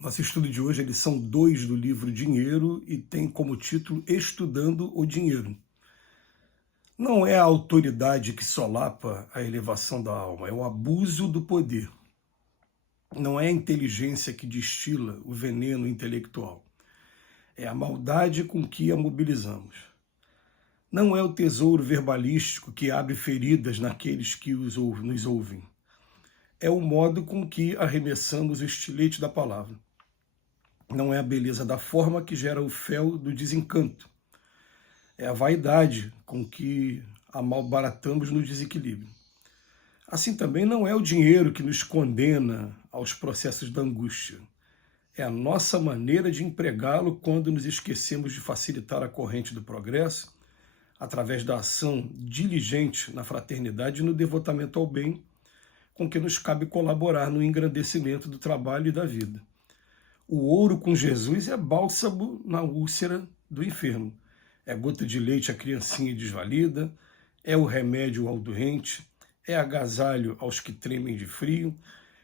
Nosso estudo de hoje é a lição 2 do livro Dinheiro e tem como título Estudando o Dinheiro. Não é a autoridade que solapa a elevação da alma, é o abuso do poder. Não é a inteligência que destila o veneno intelectual, é a maldade com que a mobilizamos. Não é o tesouro verbalístico que abre feridas naqueles que nos ouvem, é o modo com que arremessamos o estilete da palavra. Não é a beleza da forma que gera o fel do desencanto. É a vaidade com que a malbaratamos no desequilíbrio. Assim também não é o dinheiro que nos condena aos processos da angústia. É a nossa maneira de empregá-lo quando nos esquecemos de facilitar a corrente do progresso através da ação diligente na fraternidade e no devotamento ao bem, com que nos cabe colaborar no engrandecimento do trabalho e da vida. O ouro com Jesus é bálsamo na úlcera do enfermo. É gota de leite à criancinha desvalida, é o remédio ao doente, é agasalho aos que tremem de frio,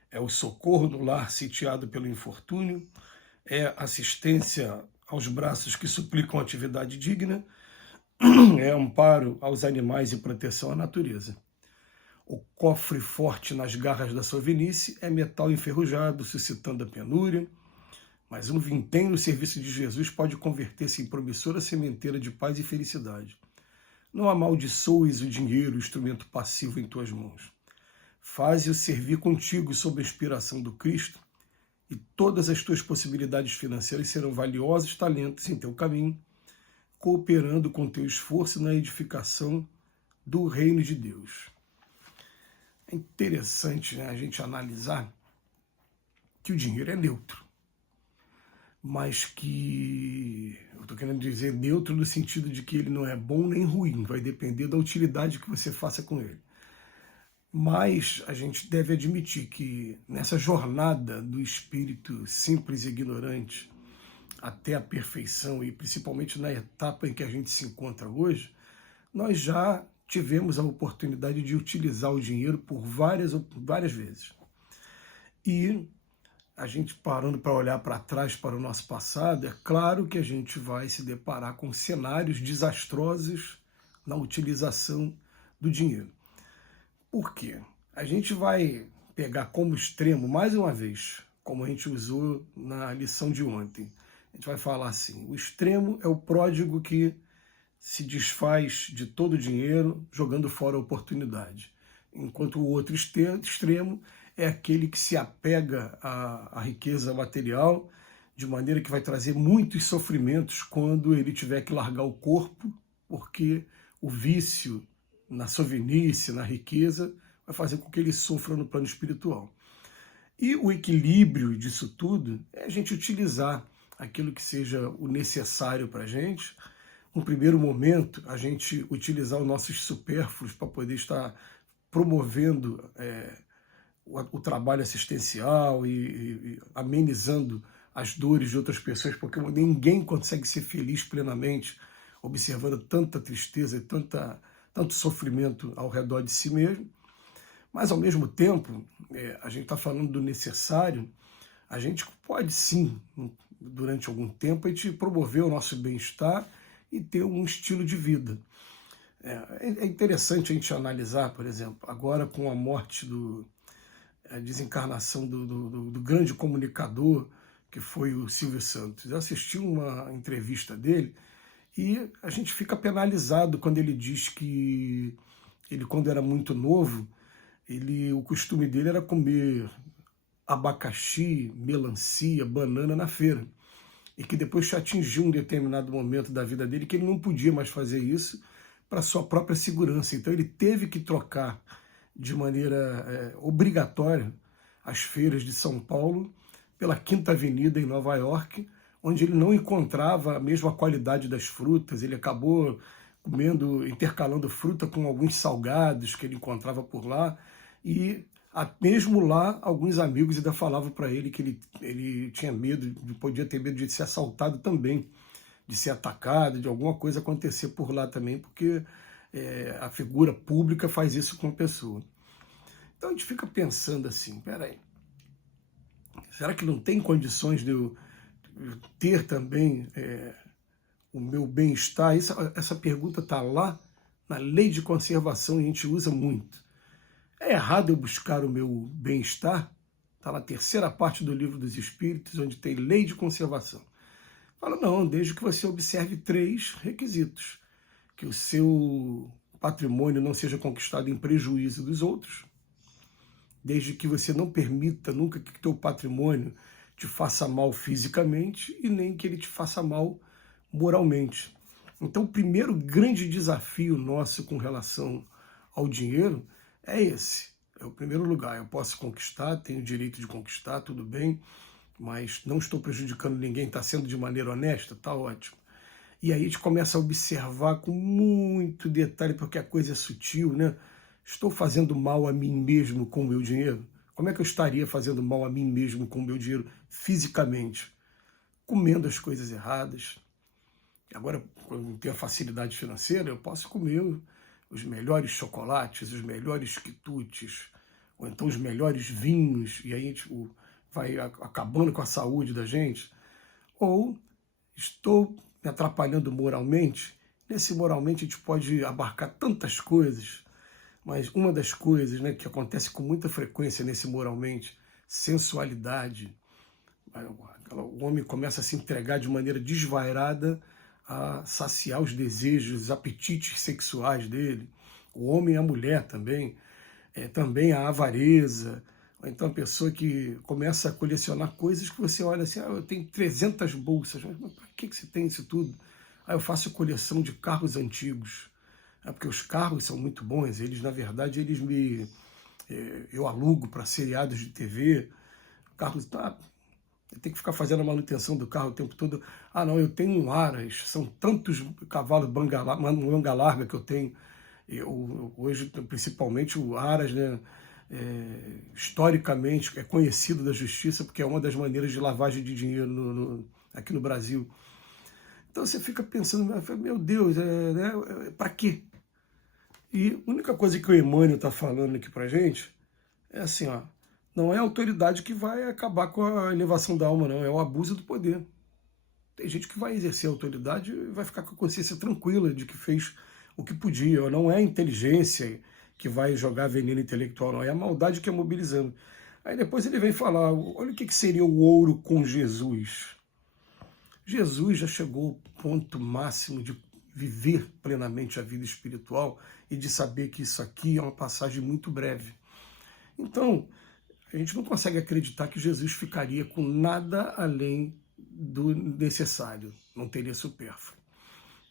é o socorro no lar sitiado pelo infortúnio, é assistência aos braços que suplicam atividade digna, é amparo aos animais e proteção à natureza. O cofre forte nas garras da sovinice é metal enferrujado, suscitando a penúria, mas um vintém no serviço de Jesus pode converter-se em promissora sementeira de paz e felicidade. Não amaldiçoes o dinheiro, o instrumento passivo em tuas mãos. Faze-o servir contigo sob a inspiração do Cristo, e todas as tuas possibilidades financeiras serão valiosos talentos em teu caminho, cooperando com teu esforço na edificação do reino de Deus. É interessante, né, a gente analisar que o dinheiro é neutro. Mas que, eu estou querendo dizer neutro no sentido de que ele não é bom nem ruim, vai depender da utilidade que você faça com ele. Mas a gente deve admitir que nessa jornada do espírito simples e ignorante até a perfeição, e principalmente na etapa em que a gente se encontra hoje, nós já tivemos a oportunidade de utilizar o dinheiro por várias vezes. E a gente parando para olhar para trás para o nosso passado, é claro que a gente vai se deparar com cenários desastrosos na utilização do dinheiro. Por quê? A gente vai pegar como extremo, mais uma vez, como a gente usou na lição de ontem. A gente vai falar assim, o extremo é o pródigo que se desfaz de todo o dinheiro jogando fora a oportunidade. Enquanto o outro extremo é aquele que se apega à riqueza material de maneira que vai trazer muitos sofrimentos quando ele tiver que largar o corpo, porque o vício na sovinice, na riqueza, vai fazer com que ele sofra no plano espiritual. E o equilíbrio disso tudo é a gente utilizar aquilo que seja o necessário para a gente. No primeiro momento, a gente utilizar os nossos supérfluos para poder estar promovendo o trabalho assistencial e amenizando as dores de outras pessoas, porque ninguém consegue ser feliz plenamente observando tanta tristeza e tanto sofrimento ao redor de si mesmo. Mas, ao mesmo tempo, a gente está falando do necessário, a gente pode sim, durante algum tempo, a gente promover o nosso bem-estar e ter um estilo de vida. É interessante a gente analisar, por exemplo, agora com a morte a desencarnação do grande comunicador que foi o Silvio Santos. Eu assisti uma entrevista dele e a gente fica penalizado quando ele diz que ele, quando era muito novo, o costume dele era comer abacaxi, melancia, banana na feira. E que depois atingiu um determinado momento da vida dele que ele não podia mais fazer isso para sua própria segurança. Então ele teve que trocar de maneira obrigatória as feiras de São Paulo pela Quinta Avenida em Nova York, onde ele não encontrava a mesma qualidade das frutas. Ele acabou intercalando fruta com alguns salgados que ele encontrava por lá, e mesmo lá alguns amigos ainda falavam para ele que ele tinha medo, podia ter medo de ser assaltado também, de ser atacado, de alguma coisa acontecer por lá também, porque a figura pública faz isso com a pessoa. Então a gente fica pensando assim, peraí, Será que não tem condições de eu ter também o meu bem-estar? Essa pergunta está lá na lei de conservação e a gente usa muito. É errado eu buscar o meu bem-estar? Está na terceira parte do Livro dos Espíritos, onde tem lei de conservação. Fala, não, desde que você observe 3 requisitos. Que o seu patrimônio não seja conquistado em prejuízo dos outros, desde que você não permita nunca que o teu patrimônio te faça mal fisicamente e nem que ele te faça mal moralmente. Então, o primeiro grande desafio nosso com relação ao dinheiro é esse. É o primeiro lugar. Eu posso conquistar, tenho o direito de conquistar, tudo bem, mas não estou prejudicando ninguém, está sendo de maneira honesta, está ótimo. E aí a gente começa a observar com muito detalhe, porque a coisa é sutil, né? Estou fazendo mal a mim mesmo com o meu dinheiro? Como é que eu estaria fazendo mal a mim mesmo com o meu dinheiro fisicamente? Comendo as coisas erradas. Agora, quando eu tenho a facilidade financeira, eu posso comer os melhores chocolates, os melhores quitutes, ou então os melhores vinhos, e aí a gente vai acabando com a saúde da gente. Ou estou me atrapalhando moralmente. Nesse moralmente a gente pode abarcar tantas coisas, mas uma das coisas, né, que acontece com muita frequência nesse moralmente, sensualidade. O homem começa a se entregar de maneira desvairada a saciar os desejos, os apetites sexuais dele. O homem e a mulher também. Também a avareza. Ou então a pessoa que começa a colecionar coisas que você olha assim, eu tenho 300 bolsas, mas para que você tem isso tudo? Eu faço coleção de carros antigos. Porque os carros são muito bons, eles, na verdade, eu alugo para seriados de TV, o carro eu tenho que ficar fazendo a manutenção do carro o tempo todo. Não, eu tenho um Aras, são tantos cavalos manga larga que eu tenho. Hoje, principalmente, o Aras, né, historicamente, é conhecido da justiça porque é uma das maneiras de lavagem de dinheiro aqui no Brasil. Então você fica pensando, meu Deus, né, para quê? E a única coisa que o Emmanuel está falando aqui para gente é assim, não é a autoridade que vai acabar com a elevação da alma, não, é o abuso do poder. Tem gente que vai exercer a autoridade e vai ficar com a consciência tranquila de que fez o que podia. Não é a inteligência que vai jogar veneno intelectual, não, é a maldade que é mobilizando. Aí depois ele vem falar, olha o que seria o ouro com Jesus. Jesus já chegou ao ponto máximo de viver plenamente a vida espiritual e de saber que isso aqui é uma passagem muito breve. Então, a gente não consegue acreditar que Jesus ficaria com nada além do necessário, não teria supérfluo.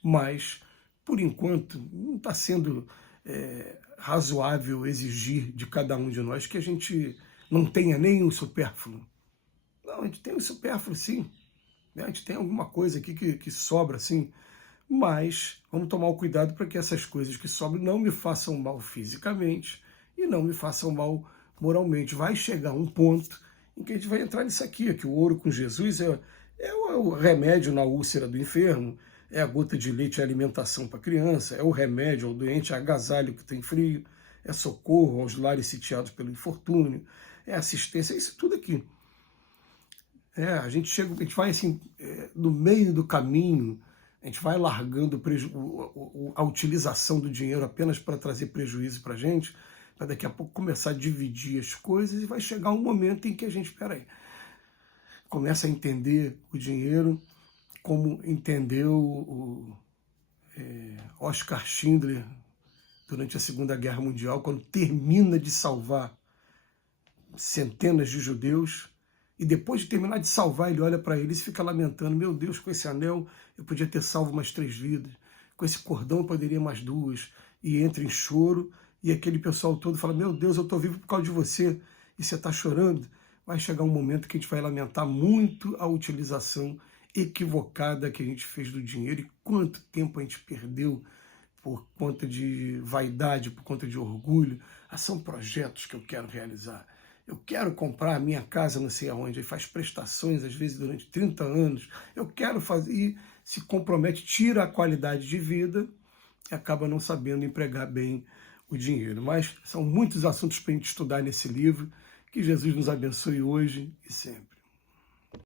Mas, por enquanto, não está sendo razoável exigir de cada um de nós que a gente não tenha nem o supérfluo. Não, a gente tem o supérfluo, sim. A gente tem alguma coisa aqui que sobra, sim. Mas vamos tomar o cuidado para que essas coisas que sobram não me façam mal fisicamente e não me façam mal moralmente. Vai chegar um ponto em que a gente vai entrar nisso aqui, que o ouro com Jesus é o remédio na úlcera do enfermo, é a gota de leite e alimentação para a criança, é o remédio ao doente, é agasalho que tem frio, é socorro aos lares sitiados pelo infortúnio, é assistência, é isso tudo aqui. A gente vai assim, no meio do caminho, a gente vai largando a utilização do dinheiro apenas para trazer prejuízo para a gente, para daqui a pouco começar a dividir as coisas e vai chegar um momento em que a gente, começa a entender o dinheiro como entendeu o Oskar Schindler durante a Segunda Guerra Mundial, quando termina de salvar centenas de judeus, e depois de terminar de salvar, ele olha para eles e fica lamentando, meu Deus, com esse anel eu podia ter salvo mais 3 vidas, com esse cordão eu poderia mais 2, e entra em choro, e aquele pessoal todo fala, meu Deus, eu estou vivo por causa de você, e você está chorando. Vai chegar um momento que a gente vai lamentar muito a utilização equivocada que a gente fez do dinheiro, e quanto tempo a gente perdeu por conta de vaidade, por conta de orgulho. São projetos que eu quero realizar. Eu quero comprar a minha casa não sei aonde, aí faz prestações, às vezes, durante 30 anos. Eu quero fazer, e se compromete, tira a qualidade de vida e acaba não sabendo empregar bem o dinheiro. Mas são muitos assuntos para a gente estudar nesse livro. Que Jesus nos abençoe hoje e sempre.